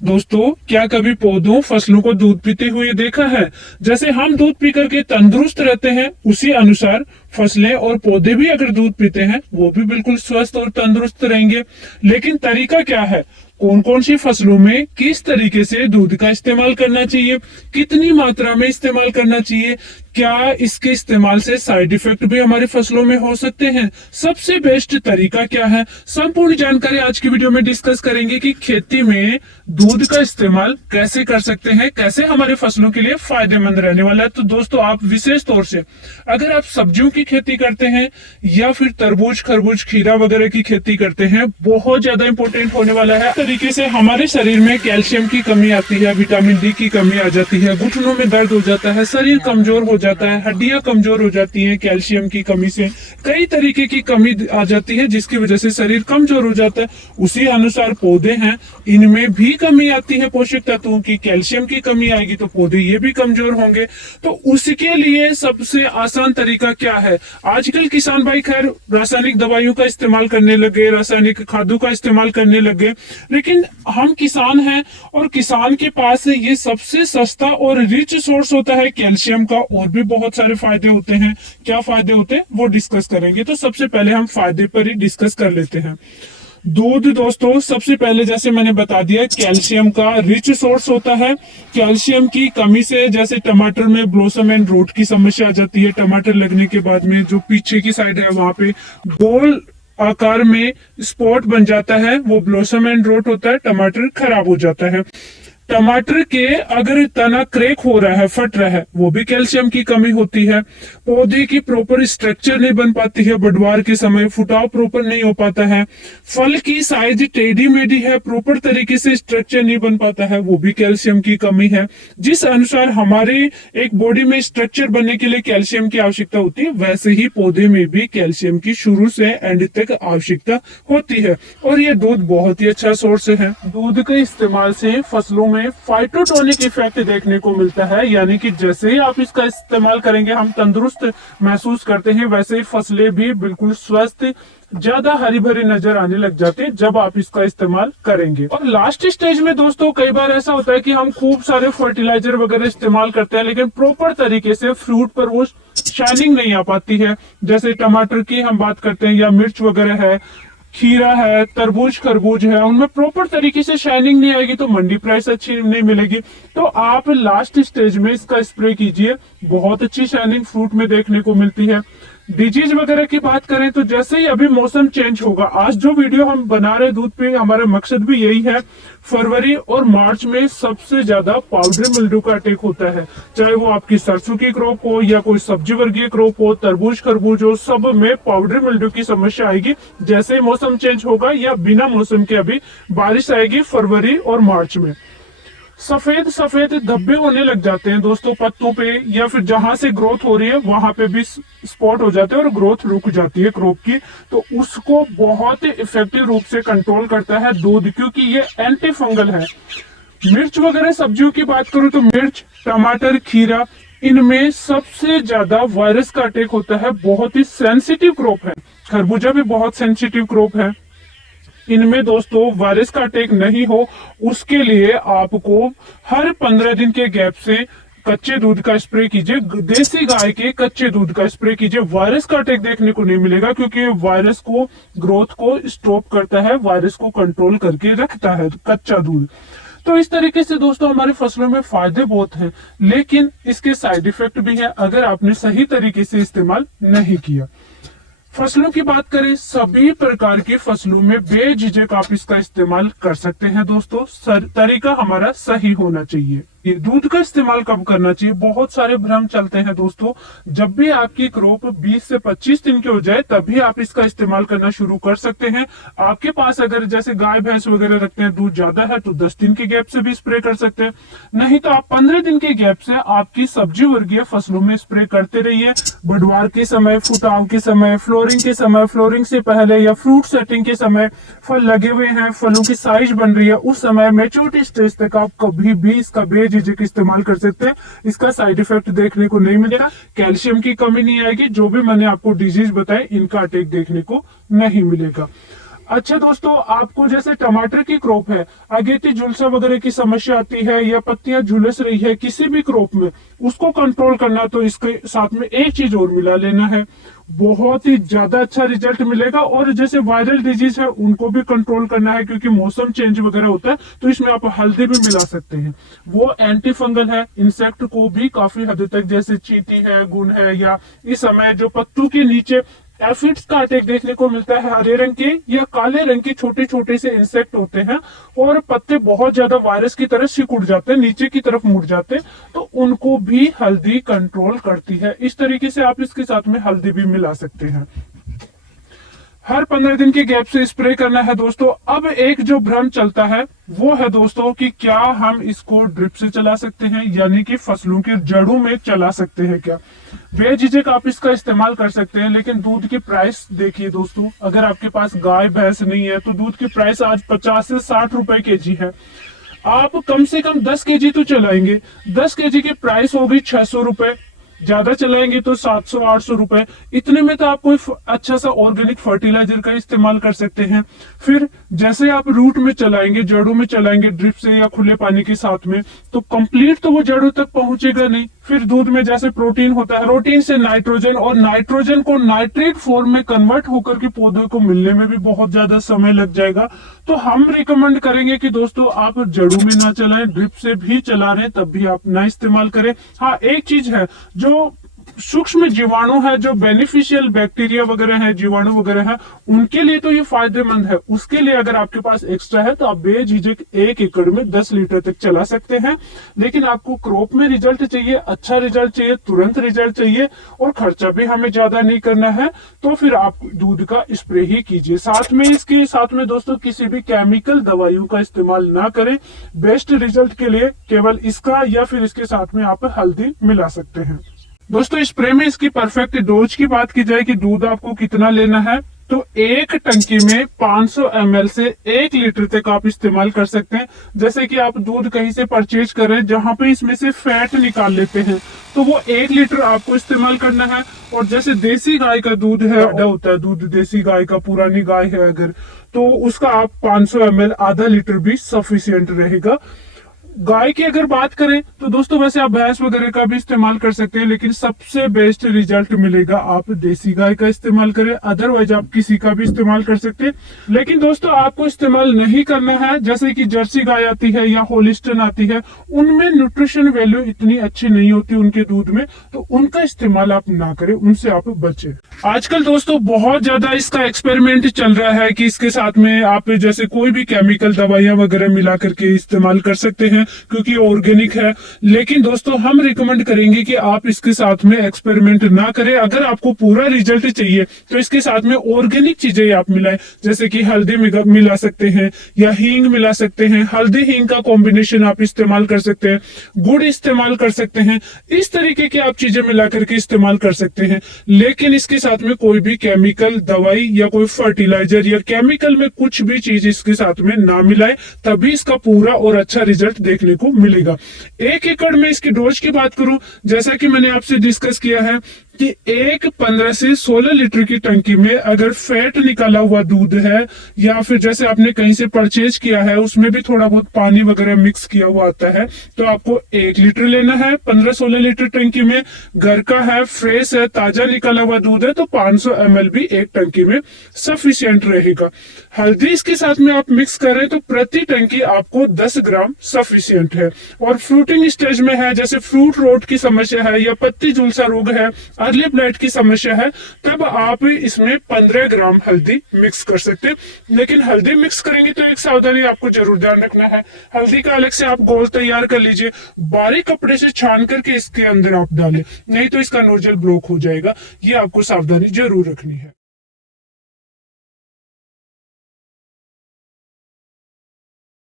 दोस्तों, क्या कभी पौधों फसलों को दूध पीते हुए देखा है? जैसे हम दूध पी करके तंदुरुस्त रहते हैं, उसी अनुसार फसलें और पौधे भी अगर दूध पीते हैं, वो भी बिल्कुल स्वस्थ और तंदुरुस्त रहेंगे। लेकिन तरीका क्या है? कौन कौन सी फसलों में किस तरीके से दूध का इस्तेमाल करना चाहिए, कितनी मात्रा में इस्तेमाल करना चाहिए, क्या इसके इस्तेमाल से साइड इफेक्ट भी हमारी फसलों में हो सकते हैं, सबसे बेस्ट तरीका क्या है, संपूर्ण जानकारी आज की वीडियो में डिस्कस करेंगे कि खेती में दूध का इस्तेमाल कैसे कर सकते हैं, कैसे हमारे फसलों के लिए फायदेमंद रहने वाला है। तो दोस्तों, आप विशेष तौर से अगर आप सब्जियों की खेती करते हैं या फिर तरबूज, खरबूज, खीरा वगैरह की खेती करते हैं, बहुत ज्यादा इंपॉर्टेंट होने वाला है। तरीके से हमारे शरीर में कैल्शियम की कमी आती है, विटामिन डी की कमी आ जाती है, घुटनों में दर्द हो जाता है, शरीर कमजोर हो जाता है, हड्डियां कमजोर हो जाती हैं कैल्शियम की कमी से, कई तरीके की कमी आ जाती है जिसकी वजह से शरीर कमजोर हो जाता है। उसी अनुसार पौधे हैं, इनमें भी कमी आती है पोषक तत्वों की, कैल्शियम की कमी आएगी तो पौधे ये भी कमजोर होंगे। तो उसके लिए सबसे आसान तरीका क्या है? आजकल किसान भाई खैर रासायनिक दवाइयों का इस्तेमाल करने लगे, रासायनिक खादों का इस्तेमाल करने लगे, लेकिन हम किसान हैं और किसान के पास ये सबसे सस्ता और रिच सोर्स होता है कैल्शियम का। और भी बहुत सारे फायदे होते हैं, क्या फायदे होते हैं वो डिस्कस करेंगे। तो सबसे पहले हम फायदे पर ही डिस्कस कर लेते हैं। दूध दोस्तों, सबसे पहले जैसे मैंने बता दिया, कैल्शियम का रिच सोर्स होता है। कैल्शियम की कमी से जैसे टमाटर में ब्लॉसम एंड रूट की समस्या आ जाती है, टमाटर लगने के बाद में जो पीछे की साइड है वहां पे गोल आकार में स्पॉट बन जाता है, वो ब्लॉसम एंड रूट होता है, टमाटर खराब हो जाता है। टमाटर के अगर तना क्रैक हो रहा है, फट रहा है, वो भी कैल्शियम की कमी होती है। पौधे की प्रॉपर स्ट्रक्चर नहीं बन पाती है, बढ़वार के समय फुटाव प्रॉपर नहीं हो पाता है। फल की साइज टेढ़ी मेढ़ी है, प्रॉपर तरीके से स्ट्रक्चर नहीं बन पाता है, वो भी कैल्शियम की कमी है। जिस अनुसार हमारे एक बॉडी में स्ट्रक्चर बनने के लिए कैल्शियम की आवश्यकता होती है, वैसे ही पौधे में भी कैल्शियम की शुरू से एंड तक आवश्यकता होती है। और ये दूध बहुत ही अच्छा सोर्स है। दूध के इस्तेमाल से फसलों में फाइटोटोनिक इफेक्ट देखने को मिलता है, यानी कि जैसे ही आप इसका इस्तेमाल करेंगे हम तंदुरुस्त महसूस करते हैं, वैसे ही फसलें भी बिल्कुल स्वस्थ, ज्यादा हरी भरी नजर आने लग जाते हैं जब आप इसका इस्तेमाल करेंगे। और लास्ट स्टेज में दोस्तों कई बार ऐसा होता है कि हम खूब सारे फर्टिलाइजर वगैरह इस्तेमाल करते हैं, लेकिन प्रॉपर तरीके से फ्रूट पर वो शाइनिंग नहीं आ पाती है। जैसे टमाटर की हम बात करते हैं या मिर्च वगैरह है, खीरा है, तरबूज खरबूज है, उनमें प्रॉपर तरीके से शाइनिंग नहीं आएगी तो मंडी प्राइस अच्छी नहीं मिलेगी। तो आप लास्ट स्टेज में इसका स्प्रे कीजिए, बहुत अच्छी शाइनिंग फ्रूट में देखने को मिलती है। डिजीज वगैरह की बात करें तो जैसे ही अभी मौसम चेंज होगा, आज जो वीडियो हम बना रहे दूध पे, हमारा मकसद भी यही है। फरवरी और मार्च में सबसे ज्यादा पाउडर मिल्ड्यू का अटैक होता है, चाहे वो आपकी सरसों की क्रॉप हो या कोई सब्जी वर्गीय क्रॉप हो, तरबूज खरबूज हो, सब में पाउडर मिल्ड्यू की समस्या आएगी जैसे ही मौसम चेंज होगा या बिना मौसम के अभी बारिश आएगी फरवरी और मार्च में। सफेद सफेद धब्बे होने लग जाते हैं दोस्तों पत्तों पे, या फिर जहां से ग्रोथ हो रही है वहां पे भी स्पॉट हो जाते हैं और ग्रोथ रुक जाती है क्रॉप की। तो उसको बहुत इफेक्टिव रूप से कंट्रोल करता है दूध, क्योंकि ये एंटी फंगल है। मिर्च वगैरह सब्जियों की बात करूं तो मिर्च, टमाटर, खीरा, इनमें सबसे ज्यादा वायरस का अटैक होता है। बहुत ही सेंसिटिव क्रॉप है। खरबूजा भी बहुत सेंसिटिव क्रॉप है। इनमें दोस्तों वायरस का अटैक नहीं हो, उसके लिए आपको हर 15 दिन के गैप से कच्चे दूध का स्प्रे कीजिए, देसी गाय के कच्चे दूध का स्प्रे कीजिए। वायरस का अटैक देखने को नहीं मिलेगा, क्योंकि वायरस को ग्रोथ को स्टॉप करता है, वायरस को कंट्रोल करके रखता है कच्चा दूध। तो इस तरीके से दोस्तों हमारे फसलों में फायदे बहुत हैं, लेकिन इसके साइड इफेक्ट भी है अगर आपने सही तरीके से इस्तेमाल नहीं किया। फसलों की बात करें, सभी प्रकार की फसलों में बेझिझक आप इसका इस्तेमाल कर सकते हैं दोस्तों। तरीका हमारा सही होना चाहिए। ये दूध का इस्तेमाल कब करना चाहिए, बहुत सारे भ्रम चलते हैं दोस्तों। जब भी आपकी क्रॉप 20 से 25 दिन की हो जाए तभी आप इसका इस्तेमाल करना शुरू कर सकते हैं। आपके पास अगर जैसे गाय भैंस वगैरह रखते हैं, दूध ज्यादा है तो 10 दिन के गैप से भी स्प्रे कर सकते हैं, नहीं तो आप 15 दिन के गैप से आपकी सब्जी वर्गीय फसलों में स्प्रे करते रहिए। बढ़वार के समय, फुटाव के समय, फ्लोरिंग के समय, फ्लोरिंग से पहले या फ्रूट सेटिंग के समय, फल लगे हुए हैं, फलों की साइज बन रही है, उस समय मैच्योरिटी स्टेज तक आप कभी भी इसका बेझिझक इस्तेमाल कर सकते हैं। इसका साइड इफेक्ट देखने को नहीं मिलेगा, कैल्शियम की कमी नहीं आएगी, जो भी मैंने आपको डिजीज बताए इनका अटैक देखने को नहीं मिलेगा। अच्छा दोस्तों, आपको जैसे टमाटर की क्रॉप है, अगेती झुलसा वगैरह की समस्या आती है या पत्तियां झुलस रही है किसी भी क्रॉप में, उसको कंट्रोल करना, तो इसके साथ में एक चीज और मिला लेना है, बहुत ही ज्यादा अच्छा रिजल्ट मिलेगा। और जैसे वायरल डिजीज है उनको भी कंट्रोल करना है, क्योंकि मौसम चेंज वगैरह होता है, तो इसमें आप हल्दी भी मिला सकते हैं। वो एंटी फंगल है, इंसेक्ट को भी काफी हद तक, जैसे चींटी है, घुन है, या इस समय जो पत्तों के नीचे एफिड्स का अटैक देखने को मिलता है, हरे रंग के या काले रंग के छोटे छोटे से इंसेक्ट होते हैं और पत्ते बहुत ज्यादा वायरस की तरह सिकुड़ जाते हैं, नीचे की तरफ मुड़ जाते हैं, तो उनको भी हल्दी कंट्रोल करती है। इस तरीके से आप इसके साथ में हल्दी भी मिला सकते हैं। हर 15 दिन के गैप से स्प्रे करना है दोस्तों। अब एक जो भ्रम चलता है वो है दोस्तों कि क्या हम इसको ड्रिप से चला सकते हैं, यानी कि फसलों की जड़ों में चला सकते हैं क्या? बेझिझक आप इसका इस्तेमाल कर सकते हैं, लेकिन दूध की प्राइस देखिए दोस्तों, अगर आपके पास गाय भैंस नहीं है तो दूध की प्राइस आज 50 से 60 रुपए केजी है। आप कम से कम 10 केजी तो चलाएंगे, 10 केजी की प्राइस होगी 600 रुपए, ज्यादा चलाएंगे तो 700-800 रुपए। इतने में तो आप कोई अच्छा सा ऑर्गेनिक फर्टिलाइजर का इस्तेमाल कर सकते हैं। फिर जैसे आप रूट में चलाएंगे, जड़ों में चलाएंगे ड्रिप से या खुले पानी के साथ में, तो कंप्लीट तो वो जड़ों तक पहुंचेगा नहीं। फिर दूध में जैसे प्रोटीन होता है, प्रोटीन से नाइट्रोजन और नाइट्रोजन को नाइट्रेट फॉर्म में कन्वर्ट होकर के पौधे को मिलने में भी बहुत ज्यादा समय लग जाएगा। तो हम रिकमेंड करेंगे कि दोस्तों आप जड़ों में ना चलाएं, ड्रिप से भी चला रहे तब भी आप ना इस्तेमाल करें। हाँ, एक चीज है, जो सूक्ष्म जीवाणु है, जो बेनिफिशियल बैक्टीरिया वगैरह है, जीवाणु वगैरह है, उनके लिए तो ये फायदेमंद है। उसके लिए अगर आपके पास एक्स्ट्रा है तो आप बेझिझक 1 एकड़ में 10 लीटर तक चला सकते हैं। लेकिन आपको क्रॉप में रिजल्ट चाहिए, अच्छा रिजल्ट चाहिए, तुरंत रिजल्ट चाहिए और खर्चा भी हमें ज्यादा नहीं करना है, तो फिर आप दूध का स्प्रे ही कीजिए। साथ में इसके साथ में दोस्तों किसी भी केमिकल दवाइयों का इस्तेमाल ना करें। बेस्ट रिजल्ट के लिए केवल इसका या फिर इसके साथ में आप हल्दी मिला सकते हैं। दोस्तों, स्प्रे में इसकी परफेक्ट डोज की बात की जाए कि दूध आपको कितना लेना है, तो एक टंकी में 500 ml से 1 लीटर तक आप इस्तेमाल कर सकते हैं। जैसे कि आप दूध कहीं से परचेज कर रहे हैं जहां पे इसमें से फैट निकाल लेते हैं, तो वो 1 लीटर आपको इस्तेमाल करना है। और जैसे देसी गाय का दूध है, होता है दूध देसी गाय का, पुरानी गाय है अगर, तो उसका आप 500 ml आधा लीटर भी सफिशियंट रहेगा। गाय की अगर बात करें तो दोस्तों वैसे आप भैंस वगैरह का भी इस्तेमाल कर सकते हैं, लेकिन सबसे बेस्ट रिजल्ट मिलेगा आप देसी गाय का इस्तेमाल करें। अदरवाइज आप किसी का भी इस्तेमाल कर सकते हैं। लेकिन दोस्तों आपको इस्तेमाल नहीं करना है, जैसे कि जर्सी गाय आती है या होलिस्टन आती है, उनमें न्यूट्रिशन वैल्यू इतनी अच्छी नहीं होती उनके दूध में, तो उनका इस्तेमाल आप ना करें, उनसे आप बचें। आजकल दोस्तों बहुत ज्यादा इसका एक्सपेरिमेंट चल रहा है कि इसके साथ में आप जैसे कोई भी केमिकल दवाइयां वगैरह मिला करके इस्तेमाल कर सकते हैं, क्योंकि ऑर्गेनिक है। लेकिन दोस्तों हम रिकमेंड करेंगे कि आप इसके साथ में एक्सपेरिमेंट ना करें। अगर आपको पूरा रिजल्ट चाहिए तो इसके साथ में ऑर्गेनिक चीजें आप मिलाएं, जैसे कि हल्दी मिला सकते हैं या हींग मिला सकते हैं। हल्दी हींग का कॉम्बिनेशन आप इस्तेमाल कर सकते हैं, गुड़ इस्तेमाल कर सकते हैं। इस तरीके की आप चीजें मिला करके इस्तेमाल कर सकते हैं। लेकिन इसके साथ में कोई भी केमिकल दवाई या कोई फर्टिलाइजर या केमिकल में कुछ भी चीज इसके साथ में ना मिलाए, तभी इसका पूरा और अच्छा रिजल्ट देखने को मिलेगा। 1 एकड़ में इसकी डोज की बात करूं, जैसा कि मैंने आपसे डिस्कस किया है कि एक 15 से 16 लीटर की टंकी में अगर फैट निकाला हुआ दूध है या फिर जैसे आपने कहीं से परचेज किया है उसमें भी थोड़ा बहुत पानी वगैरह मिक्स किया हुआ आता है, तो आपको 1 लीटर लेना है। 15-16 लीटर टंकी में घर का है, फ्रेश है, ताजा निकाला हुआ दूध है, तो 500 ml भी एक टंकी में सफिशियंट रहेगा। हल्दी इसके साथ में आप मिक्स करें तो प्रति टंकी आपको 10 ग्राम सफिशियंट है। और फ्रूटिंग स्टेज में है, जैसे फ्रूट रोट की समस्या है या पत्ती झुलसा रोग है, अर्ली ब्लाइट की समस्या है, तब आप इसमें 15 ग्राम हल्दी मिक्स कर सकते हैं। लेकिन हल्दी मिक्स करेंगे तो एक सावधानी आपको जरूर ध्यान रखना है, हल्दी का अलग से आप घोल तैयार कर लीजिए, बारीक कपड़े से छान करके इसके अंदर आप डालें, नहीं तो इसका नोजल ब्लॉक हो जाएगा। ये आपको सावधानी जरूर रखनी है।